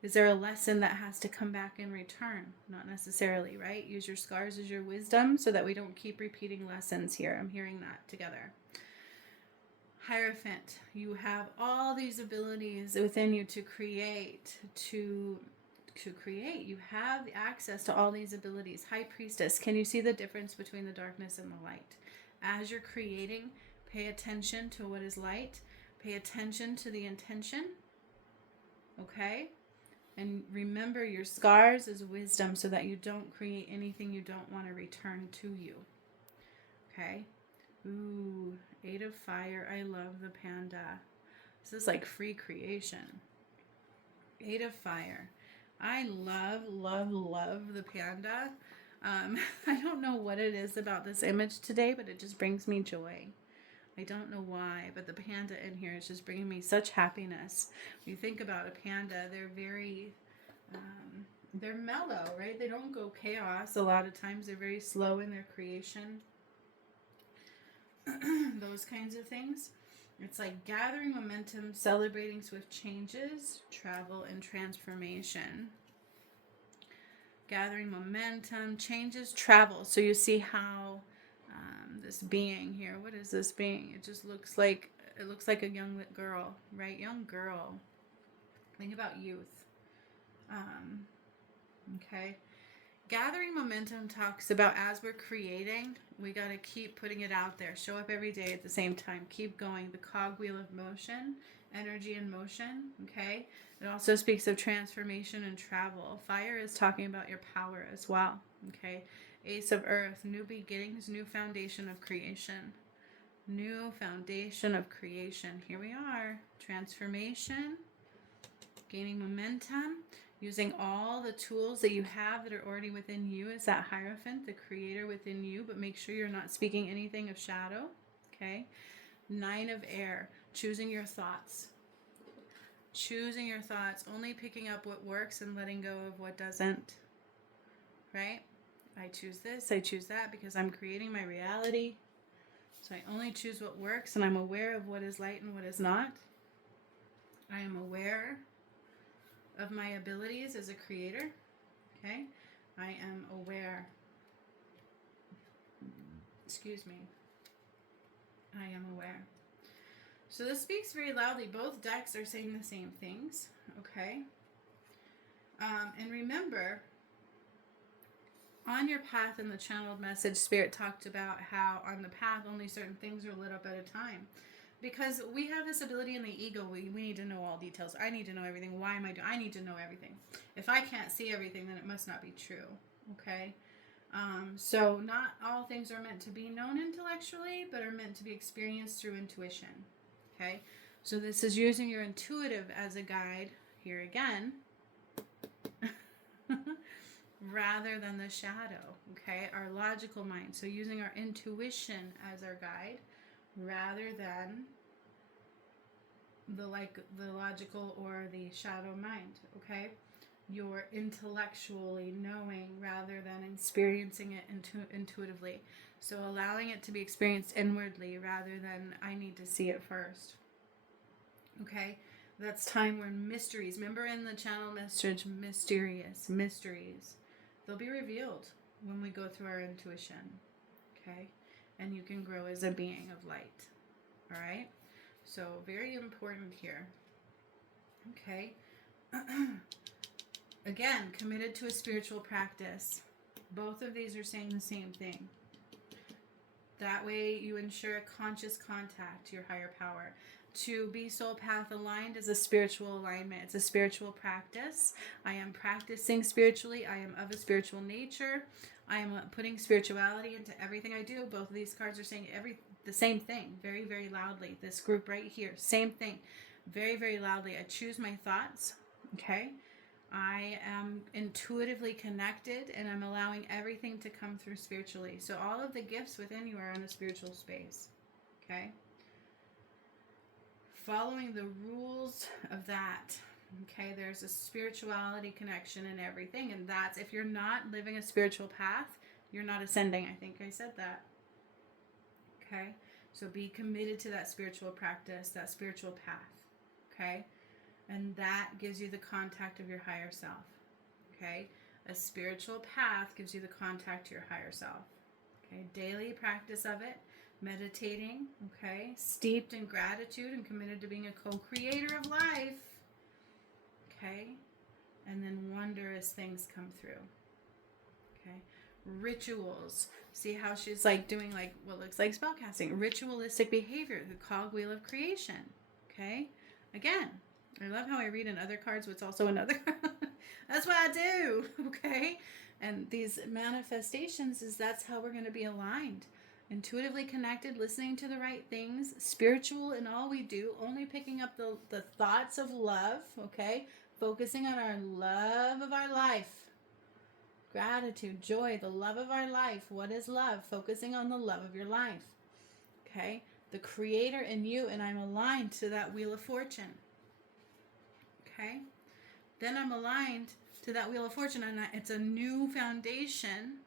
Is there a lesson that has to come back in return? Not necessarily, right? Use your scars as your wisdom so that we don't keep repeating lessons here. I'm hearing that together. Hierophant, you have all these abilities within you to create, to create. You have access to all these abilities. High Priestess, can you see the difference between the darkness and the light? As you're creating, pay attention to what is light. Pay attention to the intention. Okay? And remember your scars as wisdom so that you don't create anything you don't want to return to you. Okay? Ooh, Eight of Fire. I love the panda. This is like free creation. Eight of Fire. I love, love, love the panda. I don't know what it is about this image today, but it just brings me joy. I don't know why, but the panda in here is just bringing me such happiness. When you think about a panda, they're very, they're mellow, right? They don't go chaos. A lot of times they're very slow in their creation. Those kinds of things. It's like gathering momentum, celebrating swift changes, travel, and transformation. Gathering momentum, changes, travel. So you see how this being here, what is this being? It just looks like, it looks like a young girl, right? Young girl. Think about youth. Okay. Gathering momentum talks about as we're creating, we got to keep putting it out there. Show up every day at the same time. Keep going. The cogwheel of motion, energy and motion, okay? It also speaks of transformation and travel. Fire is talking about your power as well, okay? Ace of Earth, new beginnings, new foundation of creation. New foundation of creation. Here we are. Transformation, gaining momentum, using all the tools that you have that are already within you as that Hierophant, the creator within you, but make sure you're not speaking anything of shadow, okay? 9 of Air, choosing your thoughts. Choosing your thoughts, only picking up what works and letting go of what doesn't, right? I choose this, I choose that because I'm creating my reality. So I only choose what works, and I'm aware of what is light and what is not. I am aware of my abilities as a creator, okay? I am aware. Excuse me. I am aware. So this speaks very loudly. Both decks are saying the same things, okay? And remember, on your path in the channeled message, Spirit talked about how on the path only certain things are lit up at a time. Because we have this ability in the ego, we need to know all details. I need to know everything. Why am I doing? I need to know everything. If I can't see everything, then it must not be true. Okay? So not all things are meant to be known intellectually, but are meant to be experienced through intuition. Okay? So this is using your intuitive as a guide, here again, rather than the shadow. Okay? Our logical mind. So using our intuition as our guide, rather than the logical or the shadow mind, okay? You're intellectually knowing rather than experiencing it intuitively. So allowing it to be experienced inwardly rather than I need to see it first. Okay? That's time where mysteries, remember in the channel message, mysterious, mysteries, they'll be revealed when we go through our intuition. Okay? And you can grow as a being of light. All right? So very important here. Okay? Again, committed to a spiritual practice. Both of these are saying the same thing. That way you ensure a conscious contact to your higher power. To be soul path aligned is a spiritual alignment. It's a spiritual practice. I am practicing spiritually. I am of a spiritual nature. I am putting spirituality into everything I do. Both of these cards are saying the same thing very, very loudly. This group right here, same thing. Very, very loudly. I choose my thoughts. Okay? I am intuitively connected and I'm allowing everything to come through spiritually. So all of the gifts within you are in a spiritual space. Okay? Following the rules of that. Okay, there's a spirituality connection in everything, and that's if you're not living a spiritual path, you're not ascending. I think I said that. Okay, so be committed to that spiritual practice, that spiritual path. Okay, and that gives you the contact of your higher self. Okay, a spiritual path gives you the contact to your higher self. Okay, daily practice of it. Meditating, okay, steeped in gratitude and committed to being a co-creator of life, okay, and then wondrous things come through, okay. Rituals, see how she's like doing like what looks like spellcasting, ritualistic behavior, the cogwheel of creation, okay. Again, I love how I read in other cards what's also in other that's what I do, okay. And these manifestations that's how we're going to be aligned. Intuitively connected, listening to the right things, spiritual in all we do, only picking up the thoughts of love, okay? Focusing on our love of our life. Gratitude, joy, the love of our life. What is love? Focusing on the love of your life, okay? The creator in you, and I'm aligned to that wheel of fortune, okay? Then I'm aligned to that wheel of fortune, and it's a new foundation,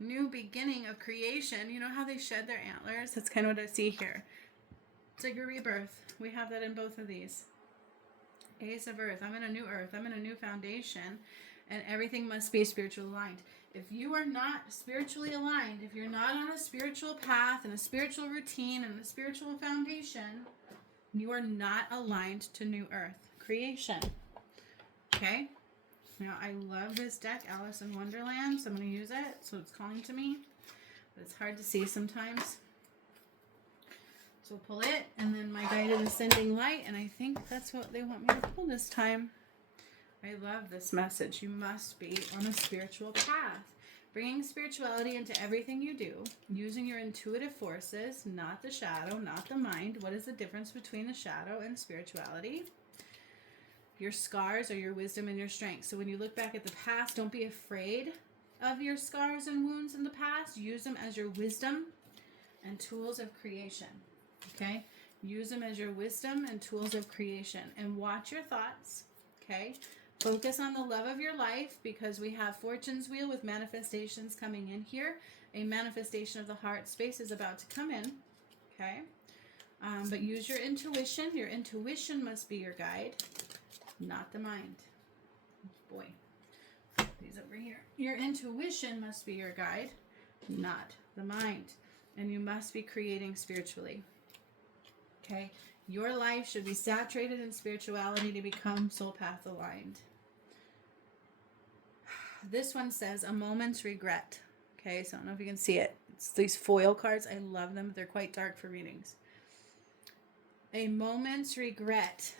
new beginning of creation. You know how they shed their antlers? That's kind of what I see here. It's like a rebirth. We have that in both of these. Ace of Earth. I'm in a new earth. I'm in a new foundation. And everything must be spiritually aligned. If you are not spiritually aligned, if you're not on a spiritual path and a spiritual routine and a spiritual foundation, you are not aligned to new earth creation. Okay? Now, I love this deck, Alice in Wonderland, so I'm going to use it. So it's calling to me, but it's hard to see sometimes. So pull it, and then my guided ascending light, and I think that's what they want me to pull this time. I love this message. You must be on a spiritual path. Bringing spirituality into everything you do, using your intuitive forces, not the shadow, not the mind. What is the difference between the shadow and spirituality? Your scars are your wisdom and your strength. So when you look back at the past, don't be afraid of your scars and wounds in the past. Use them as your wisdom and tools of creation. Okay? Use them as your wisdom and tools of creation. And watch your thoughts. Okay? Focus on the love of your life, because we have Fortune's Wheel with manifestations coming in here. A manifestation of the heart space is about to come in. Okay? But use your intuition. Your intuition must be your guide, not the mind. Boy. These over here. Your intuition must be your guide, not the mind. And you must be creating spiritually. Okay? Your life should be saturated in spirituality to become soul path aligned. This one says a moment's regret. Okay, so I don't know if you can see it. It's these foil cards. I love them. They're quite dark for readings. A moment's regret.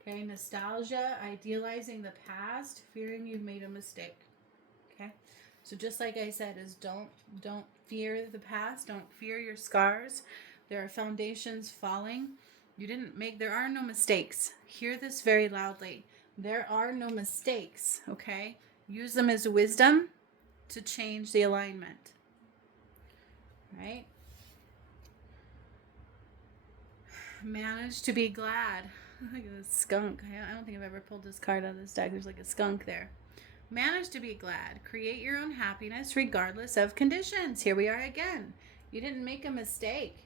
Okay, nostalgia, idealizing the past, fearing you've made a mistake. Okay, so just like I said, is don't fear the past. Don't fear your scars. There are foundations falling. There are no mistakes. Hear this very loudly. There are no mistakes, okay? Use them as wisdom to change the alignment, right? Manage to be glad. Look at this skunk. I don't think I've ever pulled this card out of this deck. There's like a skunk there. Manage to be glad. Create your own happiness regardless of conditions. Here we are again. You didn't make a mistake.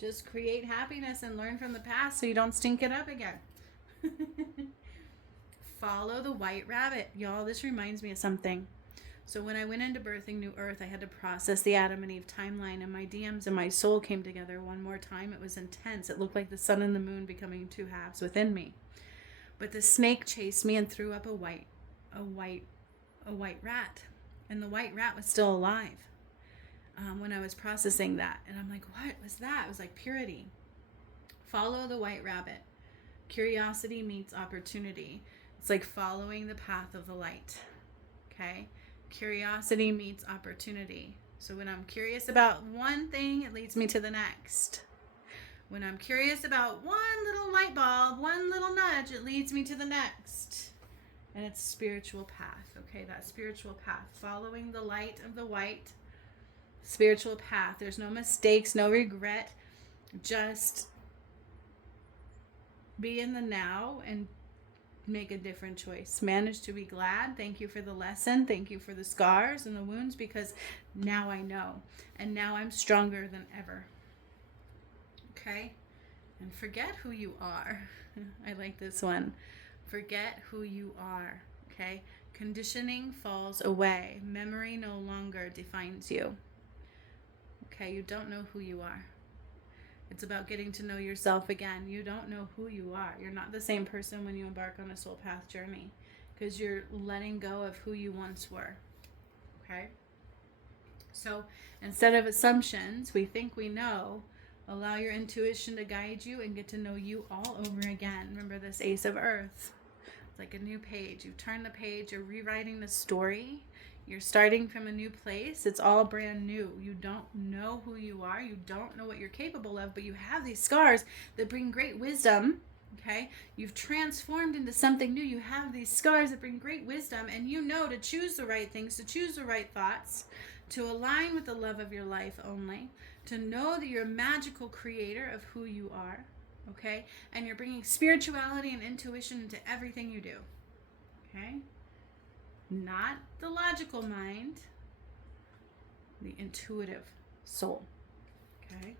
Just create happiness and learn from the past so you don't stink it up again. Follow the white rabbit. Y'all, this reminds me of something. So when I went into Birthing New Earth, I had to process the Adam and Eve timeline, and my DMs and my soul came together one more time. It was intense. It looked like the sun and the moon becoming two halves within me. But the snake chased me and threw up a white rat. And the white rat was still alive when I was processing that. And I'm like, what was that? It was like purity. Follow the white rabbit. Curiosity meets opportunity. It's like following the path of the light. Okay? Curiosity meets opportunity. So when I'm curious about one thing, it leads me to the next. When I'm curious about one little light bulb, one little nudge, it leads me to the next. And it's spiritual path. Okay? That spiritual path. Following the light of the white. Spiritual path. There's no mistakes, no regret. Just be in the now and make a different choice. Manage to be glad. Thank you for the lesson. Thank you for the scars and the wounds, because now I know. And now I'm stronger than ever. Okay? And forget who you are. I like this one. Forget who you are. Okay? Conditioning falls away. Memory no longer defines you. Okay? You don't know who you are. It's about getting to know yourself again. You don't know who you are. You're not the same person when you embark on a soul path journey, because you're letting go of who you once were. Okay? So instead of assumptions, we think we know. Allow your intuition to guide you and get to know you all over again. Remember this Ace of Earth. It's like a new page. You turn the page. You're rewriting the story. You're starting from a new place. It's all brand new. You don't know who you are. You don't know what you're capable of, but you have these scars that bring great wisdom. Okay? You've transformed into something new. You have these scars that bring great wisdom, and you know to choose the right things, to choose the right thoughts, to align with the love of your life only, to know that you're a magical creator of who you are. Okay? And you're bringing spirituality and intuition into everything you do. Okay? Not the logical mind, the intuitive soul. Okay?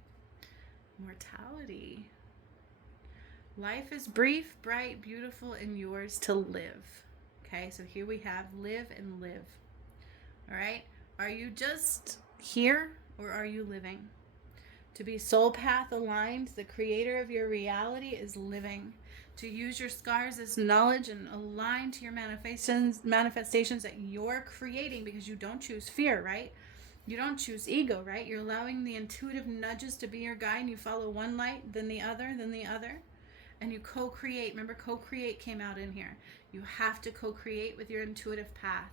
Mortality. Life is brief, bright, beautiful, and yours to live. Okay? So here we have live and live. All right? Are you just here, or are you living? To be soul path aligned, the creator of your reality is living. To use your scars as knowledge and align to your manifestations that you're creating, because you don't choose fear, right? You don't choose ego, right? You're allowing the intuitive nudges to be your guide, and you follow one light, then the other, then the other. And you co-create. Remember, co-create came out in here. You have to co-create with your intuitive path,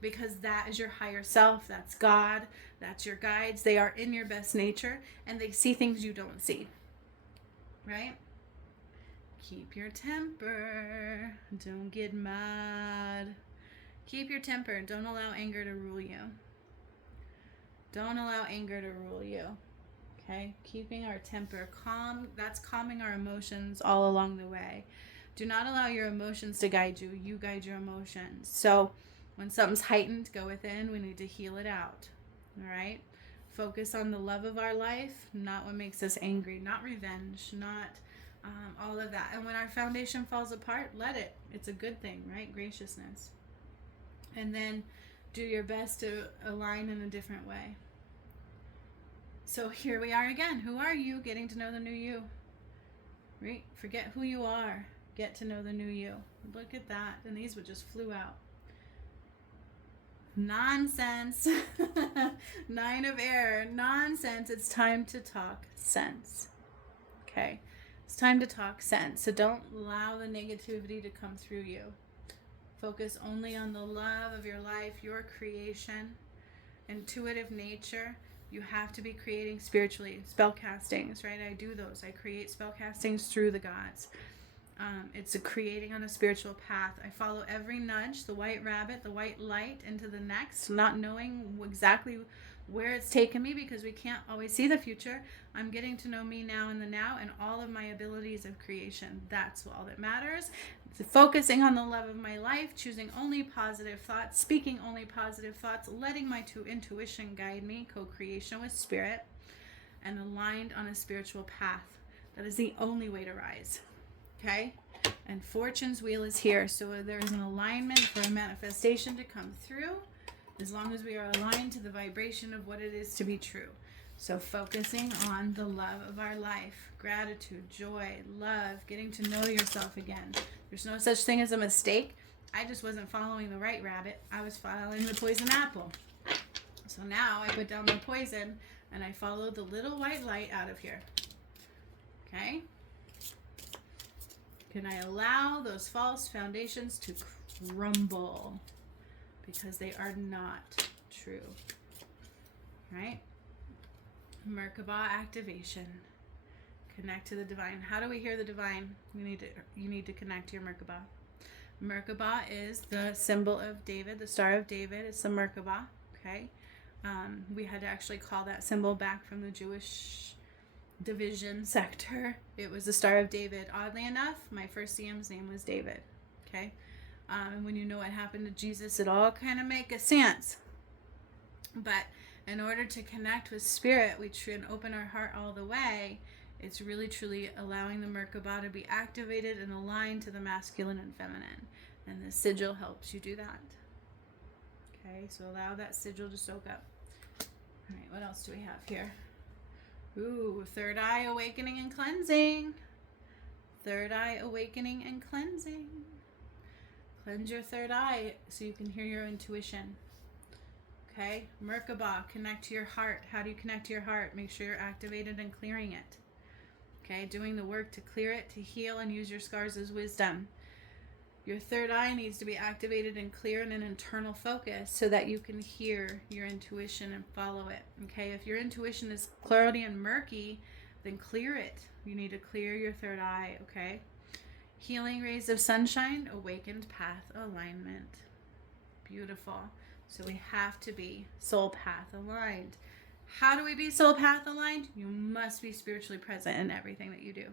because that is your higher self. That's God. That's your guides. They are in your best nature, and they see things you don't see, right? Keep your temper. Don't get mad. Keep your temper. Don't allow anger to rule you. Don't allow anger to rule you. Okay? Keeping our temper calm. That's calming our emotions all along the way. Do not allow your emotions to guide you. You guide your emotions. So when something's heightened, go within. We need to heal it out. All right? Focus on the love of our life, not what makes us angry, not revenge, not all of that. And when our foundation falls apart, let it. It's a good thing, right? Graciousness. And then do your best to align in a different way. So here we are again. Who are you? Getting to know the new you. Right? Forget who you are. Get to know the new you. Look at that. And these would just flew out. Nonsense. 9 of air. Nonsense. It's time to talk sense. Okay? It's time to talk sense. So don't allow the negativity to come through you. Focus only on the love of your life, your creation, intuitive nature. You have to be creating spiritually. Spell castings, right? I do those. I create spell castings through the gods. It's a creating on a spiritual path. I follow every nudge, the white rabbit, the white light into the next, not knowing exactly where it's taken me, because we can't always see the future. I'm getting to know me now in the now and all of my abilities of creation. That's all that matters. Focusing on the love of my life, choosing only positive thoughts, speaking only positive thoughts, letting my intuition guide me, co-creation with spirit, and aligned on a spiritual path. That is the only way to rise. Okay? And fortune's wheel is here. So there is an alignment for a manifestation to come through, as long as we are aligned to the vibration of what it is to be true. So focusing on the love of our life, gratitude, joy, love, getting to know yourself again. There's no such thing as a mistake. I just wasn't following the right rabbit. I was following the poison apple. So now I put down the poison and I follow the little white light out of here. Okay? Can I allow those false foundations to crumble? Because they are not true. Right? Merkaba activation. Connect to the divine. How do we hear the divine? You need to connect to your Merkaba. Merkaba is the symbol of David, the Star of David. It's the Merkaba. Okay? We had to actually call that symbol back from the Jewish division sector. It was the Star of David. Oddly enough, my first CM's name was David. Okay? And when you know what happened to Jesus, it all kind of makes sense. But in order to connect with spirit, we should open our heart all the way. It's really, truly allowing the Merkaba to be activated and aligned to the masculine and feminine. And the sigil helps you do that. Okay, so allow that sigil to soak up. All right, what else do we have here? Ooh, third eye awakening and cleansing. Third eye awakening and cleansing. Cleanse your third eye so you can hear your intuition. Okay, Merkaba, connect to your heart. How do you connect to your heart? Make sure you're activated and clearing it. Okay, doing the work to clear it, to heal, and use your scars as wisdom. Your third eye needs to be activated and clear in an internal focus so that you can hear your intuition and follow it. Okay, if your intuition is cloudy and murky, then clear it. You need to clear your third eye, okay? Healing rays of sunshine, awakened path alignment. Beautiful. So we have to be soul path aligned. How do we be soul path aligned? You must be spiritually present in everything that you do.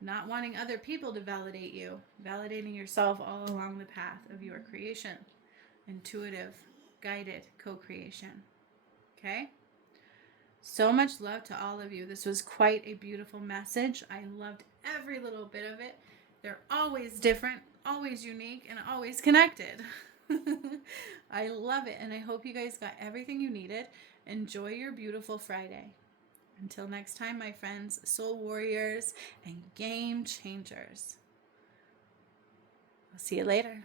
Not wanting other people to validate you. Validating yourself all along the path of your creation. Intuitive, guided co-creation. Okay? So much love to all of you. This was quite a beautiful message. I loved every little bit of it. They're always different, always unique, and always connected. I love it, and I hope you guys got everything you needed. Enjoy your beautiful Friday. Until next time, my friends, soul warriors and game changers. I'll see you later.